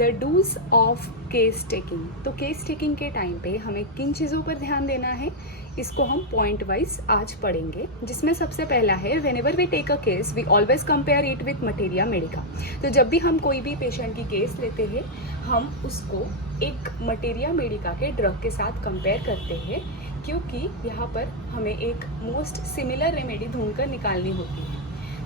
The dos of case taking. तो case taking के time पे हमें किन चीज़ों पर ध्यान देना है, इसको हम पॉइंट वाइज आज पढ़ेंगे। जिसमें सबसे पहला है, whenever we take a case we always compare it with materia medica. तो जब भी हम कोई भी पेशेंट की केस लेते हैं, हम उसको एक मटेरिया मेडिका के ड्रग के साथ कंपेयर करते हैं, क्योंकि यहाँ पर हमें एक मोस्ट सिमिलर रेमेडी ढूंढ कर निकालनी होती है।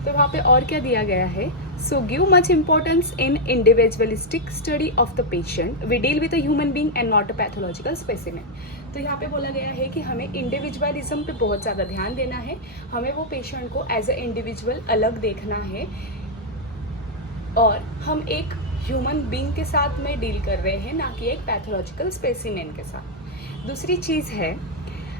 तो वहाँ पे और क्या दिया गया है, so give much importance in individualistic study of the patient, we deal with a human being and not a pathological specimen. तो यहाँ पे बोला गया है कि हमें इंडिविजुअलिज्म पे बहुत ज़्यादा ध्यान देना है, हमें वो पेशेंट को एज अ इंडिविजुअल अलग देखना है, और हम एक ह्यूमन बीइंग के साथ में डील कर रहे हैं, ना कि एक पैथोलॉजिकल स्पेसिमेन के साथ। दूसरी चीज़ है,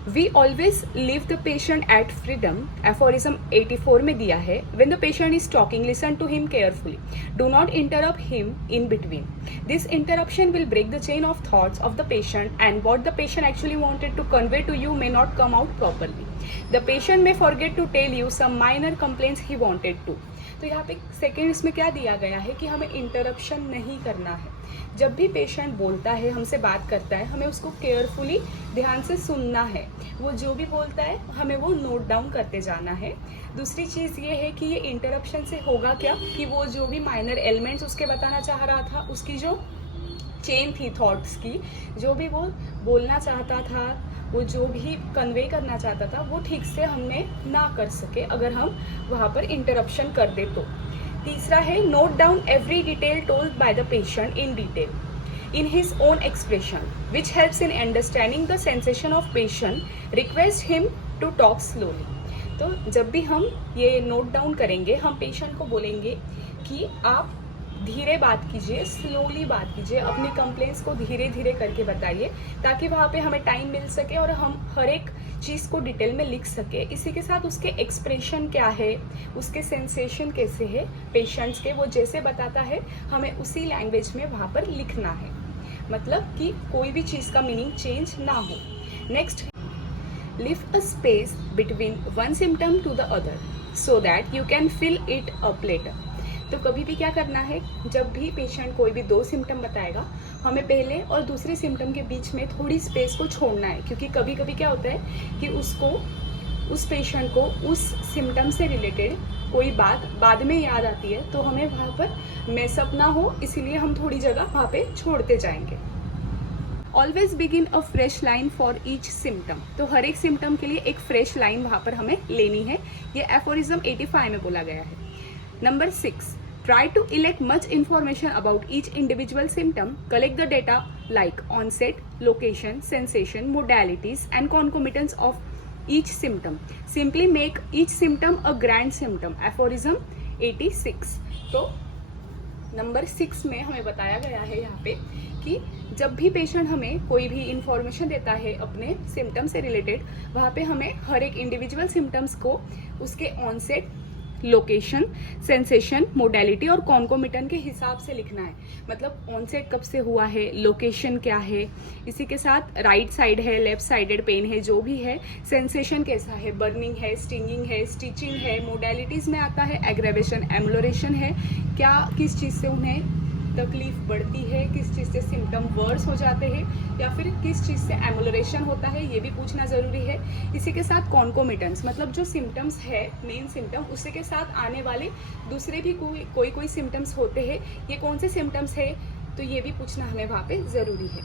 we always leave the patient at freedom. Aphorism 84 में दिया है, when the patient is talking listen to him carefully, do not interrupt him in between. This interruption will break the chain of thoughts of the patient and what the patient actually wanted to convey to you may not come out properly. The patient may forget to tell you some minor complaints he wanted to. तो यहाँ पे second इसमें क्या दिया गया है कि हमें इंटरप्शन नहीं करना है। जब भी पेशेंट बोलता है, हमसे बात करता है, हमें उसको केयरफुली ध्यान से सुनना है। वो जो भी बोलता है हमें वो नोट डाउन करते जाना है। दूसरी चीज़ ये है कि ये इंटरप्शन से होगा क्या, कि वो जो भी माइनर एलिमेंट्स उसके बताना चाह रहा था, उसकी जो चेन थी थॉट्स की, जो भी वो बोलना चाहता था, वो जो भी कन्वे करना चाहता था, वो ठीक से हमने ना कर सके अगर हम वहाँ पर इंटरप्शन कर दे तो। तीसरा है, note down every detail told by the patient in detail in his own expression which helps in understanding the sensation of patient. Request him to talk slowly. तो जब भी हम ये नोट डाउन करेंगे, हम पेशेंट को बोलेंगे कि आप धीरे बात कीजिए, स्लोली बात कीजिए, अपनी कंप्लेंट्स को धीरे धीरे करके बताइए, ताकि वहाँ पे हमें टाइम मिल सके और हम हर एक चीज़ को डिटेल में लिख सके। इसी के साथ उसके एक्सप्रेशन क्या है, उसके सेंसेशन कैसे है पेशेंट्स के, वो जैसे बताता है हमें उसी लैंग्वेज में वहाँ पर लिखना है, मतलब कि कोई भी चीज़ का मीनिंग चेंज ना हो। Next, leave a space between one symptom to the other so that you can fill it up later. तो कभी भी क्या करना है, जब भी पेशेंट कोई भी दो सिम्टम बताएगा, हमें पहले और दूसरे सिम्टम के बीच में थोड़ी स्पेस को छोड़ना है, क्योंकि कभी कभी क्या होता है कि उस पेशेंट को उस सिम्टम से रिलेटेड कोई बात बाद में याद आती है, तो हमें वहाँ पर मेसअप ना हो, इसीलिए हम थोड़ी जगह वहाँ पे छोड़ते जाएंगे। Always begin a fresh line for each symptom. तो हर एक सिम्टम के लिए एक फ्रेश लाइन वहाँ पर हमें लेनी है, ये एफोरिज्म 85 में बोला गया है। Number 6, try to elect much information about each individual symptom. Collect the data like onset, location, sensation, modalities, and concomitants of each symptom. Simply make each symptom a grand symptom. Aphorism 86. तो number 6 में हमें बताया गया है यहाँ पे कि जब भी पेशेंट हमें कोई भी इंफॉर्मेशन देता है अपने सिम्टम से रिलेटेड, वहाँ पे हमें हर एक इंडिविजुअल सिम्टम्स को उसके ऑनसेट, लोकेशन, सेंसेशन, मोडेलिटी और कॉन्कोमिटेंट के हिसाब से लिखना है। मतलब ऑनसेट कब से हुआ है, लोकेशन क्या है, इसी के साथ राइट साइड है, लेफ्ट साइडेड पेन है, जो भी है, सेंसेशन कैसा है, बर्निंग है, स्टिंगिंग है, स्टिचिंग है, मोडेलिटीज़ में आता है एग्रेवेशन, एम्लोरेशन है, क्या किस चीज़ से उन्हें तकलीफ बढ़ती है, किस चीज़ से सिम्टम वर्स हो जाते हैं, या फिर किस चीज़ से एमुलरेशन होता है, ये भी पूछना ज़रूरी है। इसी के साथ कॉन्कोमिटेंट्स, मतलब जो सिम्टम्स है मेन सिम्टम, उसी के साथ आने वाले दूसरे भी कोई सिम्टम्स होते हैं, ये कौन से सिम्टम्स है, तो ये भी पूछना हमें वहाँ पे ज़रूरी है।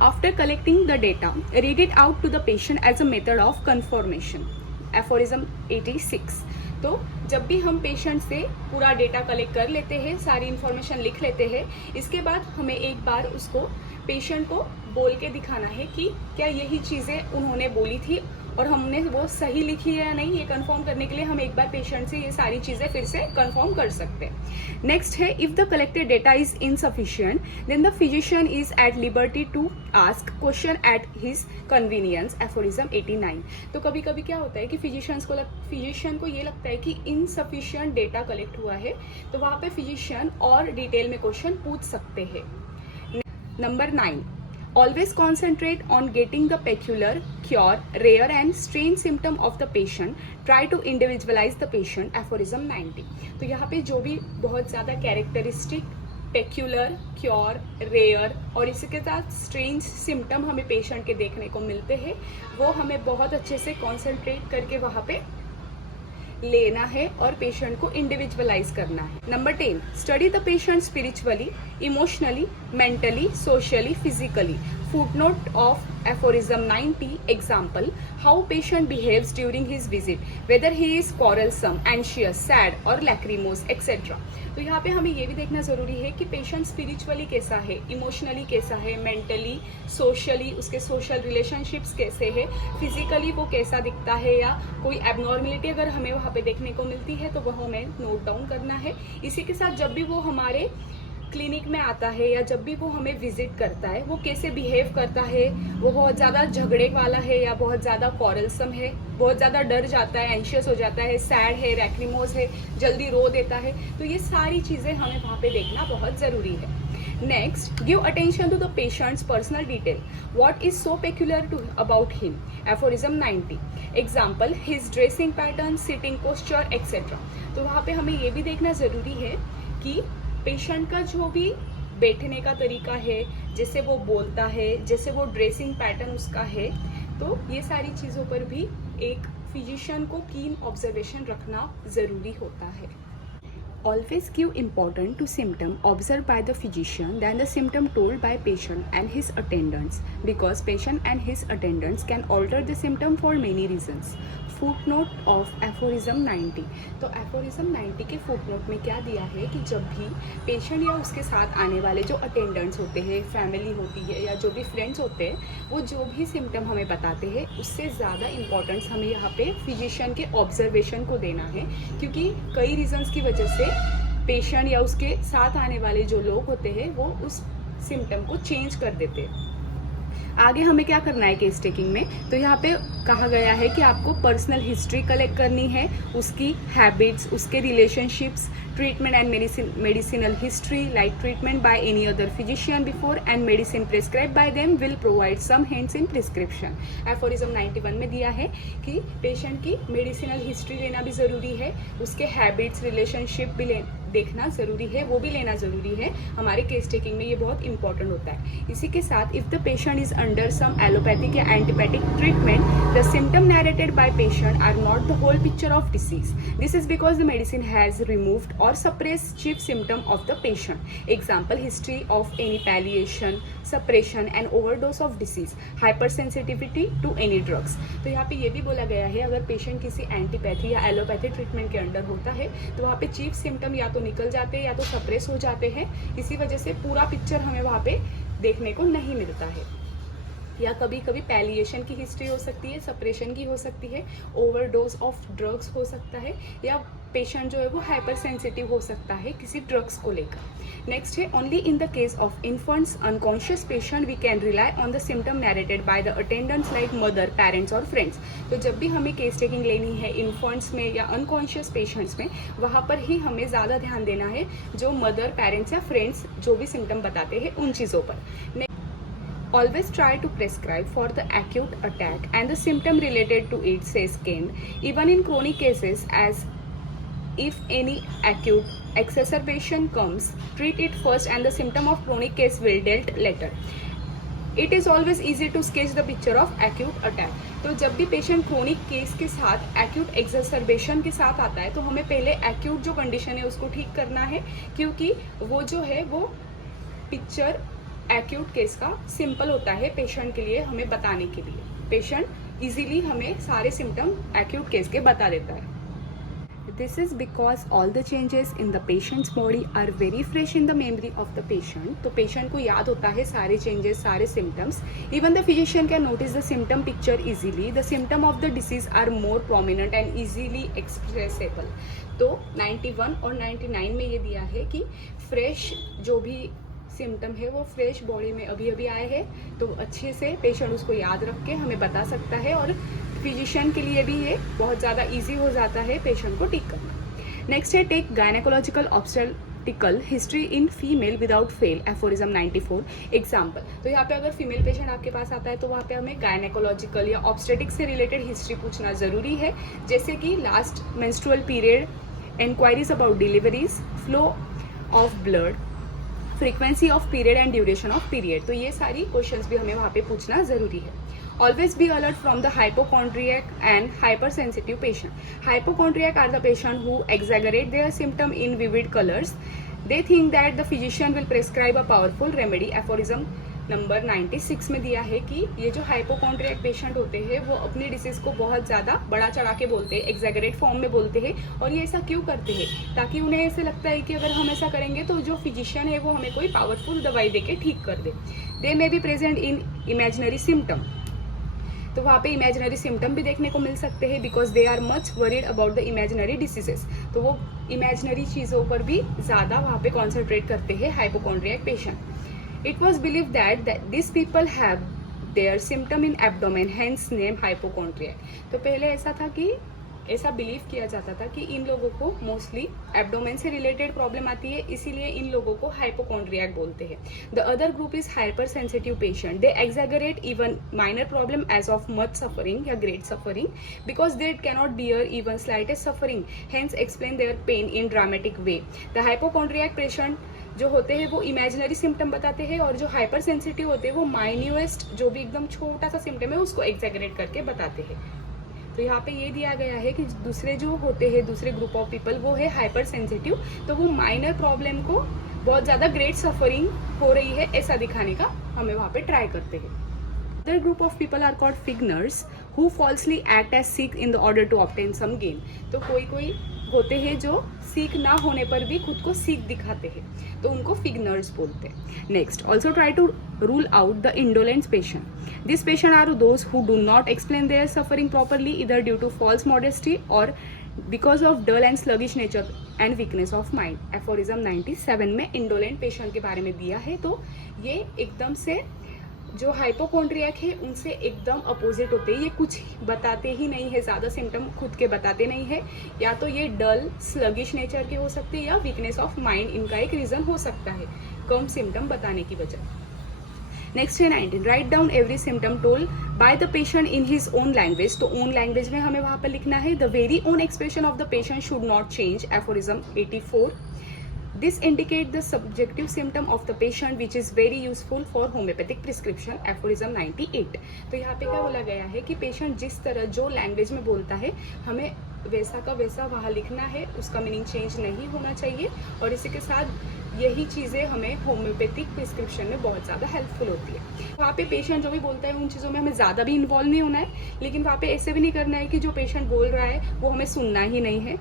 After collecting the data, read it out to the patient as a method of confirmation. Aphorism 86। तो जब भी हम पेशेंट से पूरा डेटा कलेक्ट कर लेते हैं, सारी इन्फॉर्मेशन लिख लेते हैं, इसके बाद हमें एक बार उसको पेशेंट को बोल के दिखाना है कि क्या यही चीज़ें उन्होंने बोली थी और हमने वो सही लिखी है या नहीं, ये कंफर्म करने के लिए हम एक बार पेशेंट से ये सारी चीज़ें फिर से कंफर्म कर सकते हैं। नेक्स्ट है, if the collected data is insufficient then the physician is at liberty to ask question at his convenience. Aphorism 89। तो कभी कभी क्या होता है कि फिजिशियन को ये लगता है कि इनसफिशिएंट डेटा कलेक्ट हुआ है, तो वहाँ पे फिजिशियन और डिटेल में क्वेश्चन पूछ सकते हैं। Number 9, always concentrate on getting the peculiar, cure, rare and strange symptom of the patient. Try to individualize the patient. Aphorism 90। तो यहाँ पे जो भी बहुत ज़्यादा कैरेक्टरिस्टिक पेक्यूलर, क्योर, रेयर और इसके साथ स्ट्रेंज सिम्टम हमें पेशेंट के देखने को मिलते हैं, वो हमें बहुत अच्छे से कॉन्सेंट्रेट करके वहाँ पे लेना है और पेशेंट को इंडिविजुअलाइज करना है। Number 10, study the patient spiritually, emotionally, mentally, socially, physically. Footnote of aphorism 90 example, how patient behaves during his visit, whether he is quarrelsome, anxious, sad or lachrymose etc. तो यहाँ पे हमें ये भी देखना ज़रूरी है कि पेशेंट स्पिरिचुअली कैसा है, इमोशनली कैसा है, मेंटली, सोशली उसके सोशल रिलेशनशिप्स कैसे है, फिजिकली वो कैसा दिखता है या कोई एबनॉर्मलिटी अगर हमें वहाँ पे देखने को मिलती है तो वह हमें नोट डाउन करना है। इसी के साथ जब भी वो हमारे क्लिनिक में आता है या जब भी वो हमें विजिट करता है वो कैसे बिहेव करता है, वो बहुत ज़्यादा झगड़े वाला है या बहुत ज़्यादा कॉरलसम है, बहुत ज़्यादा डर जाता है, एंशियस हो जाता है, सैड है, रैक्रिमोस है, जल्दी रो देता है, तो ये सारी चीज़ें हमें वहाँ पे देखना बहुत ज़रूरी है। Next, give attention to the patient's personal detail, what is so peculiar to about him, aphorism 90 example, his dressing pattern, sitting posture etcetera. तो वहाँ पे हमें ये भी देखना ज़रूरी है कि पेशेंट का जो भी बैठने का तरीका है, जैसे वो बोलता है, जैसे वो ड्रेसिंग पैटर्न उसका है, तो ये सारी चीज़ों पर भी एक फिजिशियन को कीन ऑब्जर्वेशन रखना ज़रूरी होता है। Always give importance to symptom observed by the physician than the symptom told by patient and his attendants, because patient and his attendants can alter the symptom for many reasons. Footnote of aphorism 90। तो aphorism 90 के footnote में क्या दिया है कि जब भी patient या उसके साथ आने वाले जो अटेंडेंट्स होते हैं, फैमिली होती है या जो भी फ्रेंड्स होते हैं, वो जो भी सिम्टम हमें बताते हैं उससे ज़्यादा इम्पोर्टेंस हमें यहाँ पे फिजिशियन के ऑब्जर्वेशन को देना है, क्योंकि कई रीजंस की वजह से पेशेंट या उसके साथ आने वाले जो लोग होते हैं वो उस सिम्टम को चेंज कर देते हैं। आगे हमें क्या करना है केस टेकिंग में, तो यहाँ पे कहा गया है कि आपको पर्सनल हिस्ट्री कलेक्ट करनी है, उसकी हैबिट्स, उसके relationships, treatment and medicinal history like treatment by any other physician before and medicine prescribe by them will provide some hints in prescription. Aphorism 91 में दिया है कि पेशेंट की मेडिसिनल हिस्ट्री लेना भी ज़रूरी है, उसके हैबिट्स, रिलेशनशिप भी देखना ज़रूरी है, वो भी लेना ज़रूरी है। हमारे केस टेकिंग में ये बहुत इंपॉर्टेंट होता है। इसी के साथ if the patient is under some allopathic या antipathic treatment, the symptom narrated by patient are not the whole picture of disease. This is because the medicine has removed or suppress chief symptom of the patient. Example, history of any palliation, suppression and overdose of disease, hypersensitivity to any drugs. तो यहाँ पे ये भी बोला गया है अगर patient किसी एंटीपैथी या एलोपैथी ट्रीटमेंट के अंडर होता है तो वहाँ पे चीफ सिम्टम या तो निकल जाते हैं या तो सप्रेस हो जाते हैं, इसी वजह से पूरा पिक्चर हमें वहाँ पे देखने को नहीं मिलता है। या कभी कभी पैलिएशन की हिस्ट्री हो सकती है, सप्रेशन की हो सकती है, ओवरडोज ऑफ ड्रग्स हो सकता है, या पेशेंट जो है वो हाइपर सेंसिटिव हो सकता है किसी ड्रग्स को लेकर। नेक्स्ट है, only in the case of infants unconscious patient we can rely on the symptom narrated by the attendants like mother, parents और फ्रेंड्स। तो जब भी हमें केस टेकिंग लेनी है इन्फेंट्स में या अनकॉन्शियस पेशेंट्स में, वहाँ पर ही हमें ज़्यादा ध्यान देना है जो मदर, पेरेंट्स या फ्रेंड्स जो भी सिम्टम बताते हैं उन चीज़ों पर। Always try to prescribe for the acute attack and the symptom related to it, says Kent. Even in chronic cases, as if any acute exacerbation comes, treat it first and the symptom of chronic case will dealt later. It is always easy to sketch the picture of acute attack. तो जब भी patient chronic case के साथ acute एक्सरबेशन के साथ आता है तो हमें पहले एक्यूट जो कंडीशन है उसको ठीक करना है, क्योंकि वो जो है वो पिक्चर एक्यूट केस का सिंपल होता है पेशेंट के लिए हमें बताने के लिए। पेशेंट इजीली हमें सारे सिम्टम एक्यूट केस के बता देता है। This is because all the changes in the patient's body are very fresh in the memory of the patient. तो पेशेंट को याद होता है सारे चेंजेस, सारे symptoms. Even the physician can notice the symptom picture easily. The symptom of the disease are more prominent and easily expressible. तो 91 और 99 में ये दिया है कि फ्रेश जो भी सिम्टम है वो फ्रेश बॉडी में अभी अभी आए हैं, तो अच्छे से पेशेंट उसको याद रख के हमें बता सकता है और फिजिशियन के लिए भी ये बहुत ज़्यादा इजी हो जाता है पेशेंट को ठीक करना। नेक्स्ट है, take gynaecological obstetrical history in female without fail, aphorism 94 example. तो यहाँ पे अगर फीमेल पेशेंट आपके पास आता है तो वहाँ पे हमें गायनेकोलॉजिकल या ऑब्स्टेटिक से रिलेटेड हिस्ट्री पूछना ज़रूरी है, जैसे कि last menstrual period, inquiries about deliveries, flow of blood, frequency of period and duration of period, तो ये सारी क्वेश्चंस भी हमें वहाँ पे पूछना ज़रूरी है. Always be alert from the hypochondriac and hypersensitive patient. Hypochondriac are the patient who exaggerate their symptom in vivid colors. They think that the physician will prescribe a powerful remedy. Aphorism number 96 में दिया है कि ये जो hypochondriac patient होते हैं वो अपनी डिसीज को बहुत ज़्यादा बड़ा चढ़ा के बोलते हैं, एग्जैगरेट फॉर्म में बोलते हैं. और ये ऐसा क्यों करते हैं? ताकि उन्हें ऐसे लगता है कि अगर हम ऐसा करेंगे तो जो फिजिशियन है वो हमें कोई पावरफुल दवाई देके ठीक कर दे. They may be present in imaginary symptom, तो वहाँ पे इमेजिनरी सिम्टम भी देखने को मिल सकते हैं because they are much worried about the imaginary diseases. तो वो इमेजिनरी चीज़ों पर भी ज़्यादा वहाँ पे कॉन्सेंट्रेट करते हैं hypochondriac patient. It was believe that this people have their symptom in abdomen, hence name hypochondriac. तो पहले ऐसा था कि ऐसा बिलीव किया जाता था कि इन लोगों को मोस्टली एब्डोमेन से रिलेटेड प्रॉब्लम आती है, इसीलिए इन लोगों को हाइपोकॉन्ड्रियक बोलते हैं. The other group is hypersensitive patient. They exaggerate even minor problem as of much suffering या great suffering because they cannot bear even slightest suffering, hence explain their pain in dramatic way. The hypochondriac patient जो होते हैं वो imaginary symptom बताते हैं और जो hyper sensitive होते हैं वो माइन्यूएस्ट जो भी एकदम छोटा सा सिम्टम है उसको एग्जैगरेट करके बताते हैं. तो यहाँ पे ये दिया गया है कि दूसरे जो होते हैं दूसरे ग्रुप ऑफ पीपल वो है हाइपर सेंसिटिव, तो वो माइनर प्रॉब्लम को बहुत ज़्यादा ग्रेट सफरिंग हो रही है ऐसा दिखाने का हमें वहाँ पे ट्राई करते हैं. Other group of people are called feigners who falsely act as sick in the order to obtain some gain. तो कोई होते हैं जो सीक ना होने पर भी खुद को सीक दिखाते हैं, तो उनको फिगनर्स बोलते हैं. Next, also try to rule out the indolence patient. This patient are those who do not explain their suffering properly either due to false modesty और because of dull and sluggish nature and weakness of mind. Aphorism 97 में indolent patient के बारे में दिया है. तो ये एकदम से जो हाइपोकॉन्ड्रियक है उनसे एकदम अपोजिट होते हैं. ये कुछ बताते ही नहीं है, ज़्यादा सिम्टम खुद के बताते नहीं है. या तो ये डल स्लगिश नेचर के हो सकते हैं या वीकनेस ऑफ माइंड इनका एक रीज़न हो सकता है कम सिम्टम बताने की वजह. नेक्स्ट है 19, write down every symptom told by the patient in his own language. तो ओन लैंग्वेज में हमें वहाँ पर लिखना है. The very own expression of the patient should not change. Aphorism 84. This indicate the subjective symptom of the patient which is very useful for homeopathic prescription. Aphorism 98. तो यहाँ पे क्या बोला गया है कि पेशेंट जिस तरह जो लैंग्वेज में बोलता है हमें वैसा का वैसा वहाँ लिखना है, उसका मीनिंग चेंज नहीं होना चाहिए. और इसी के साथ यही चीज़ें हमें होम्योपैथिक प्रिस्क्रिप्शन में बहुत ज़्यादा हेल्पफुल होती है. वहाँ पे पेशेंट जो भी बोलता है उन चीज़ों में हमें ज़्यादा भी इन्वॉल्व नहीं होना है, लेकिन वहाँ पे ऐसे भी नहीं करना है कि जो पेशेंट बोल रहा है वो हमें सुनना ही नहीं है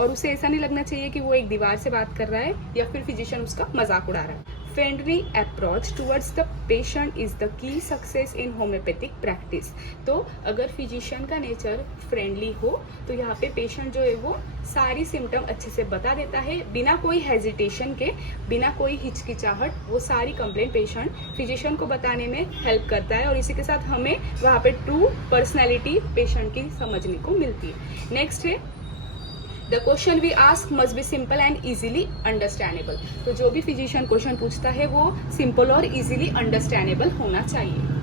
और उसे ऐसा नहीं लगना चाहिए कि वो एक दीवार से बात कर रहा है या फिर फिजिशियन उसका मजाक उड़ा रहा है. Friendly approach towards the patient is the key success in homeopathic practice. तो अगर फिजिशियन का नेचर फ्रेंडली हो तो यहाँ पे पेशेंट जो है वो सारी सिम्टम अच्छे से बता देता है बिना कोई हेजिटेशन के, बिना कोई हिचकिचाहट. वो सारी कंप्लेंट पेशेंट फिजिशियन को बताने में हेल्प करता है और इसी के साथ हमें वहाँ पे ट्रू पर्सनैलिटी पेशेंट की समझने को मिलती है. नेक्स्ट है the question we ask must be simple and easily understandable. तो जो भी फिजिशियन क्वेश्चन पूछता है वो सिंपल और इजीली अंडरस्टैंडेबल होना चाहिए.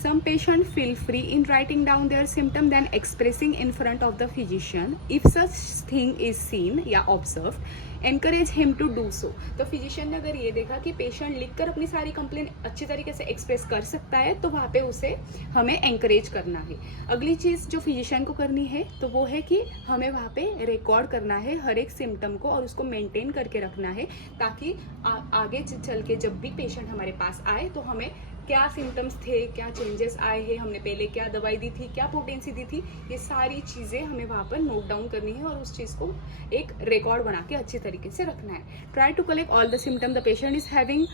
Some patients feel free in writing down their symptom than expressing in front of the physician. If such thing is seen या observed, encourage him to do so. तो physician ने अगर ये देखा कि पेशेंट लिखकर अपनी सारी कंप्लेन अच्छी तरीके से एक्सप्रेस कर सकता है तो वहाँ पे उसे हमें एंकरेज करना है. अगली चीज़ जो फिजिशियन को करनी है तो वो है कि हमें वहाँ पे रिकॉर्ड करना है हर एक सिम्टम को और उसको मेंटेन करके रखना है ताकि आगे चल के जब भी पेशेंट हमारे पास आए तो हमें क्या सिम्टम्स थे, क्या चेंजेस आए हैं, हमने पहले क्या दवाई दी थी, क्या पोटेंसी दी थी, ये सारी चीज़ें हमें वहाँ पर नोट डाउन करनी है और उस चीज़ को एक रिकॉर्ड बना के अच्छी तरीके से रखना है. Try to collect all the symptom the patient is having.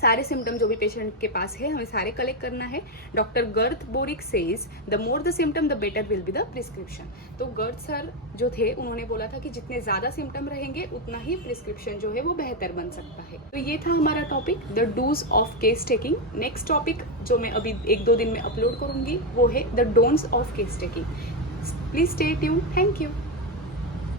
सारे सिम्टम जो भी पेशेंट के पास है हमें सारे कलेक्ट करना है. Doctor Garth Boericke says the more the symptom the better will be the prescription. तो गर्थ सर जो थे उन्होंने बोला था कि जितने ज़्यादा सिम्टम रहेंगे उतना ही प्रिस्क्रिप्शन जो है वो बेहतर बन सकता है. तो ये था हमारा topic the dos of case taking. Next topic जो मैं अभी 1-2 दिन में अपलोड करूँगी वो है the don'ts of case taking. Please stay tune. Thank you.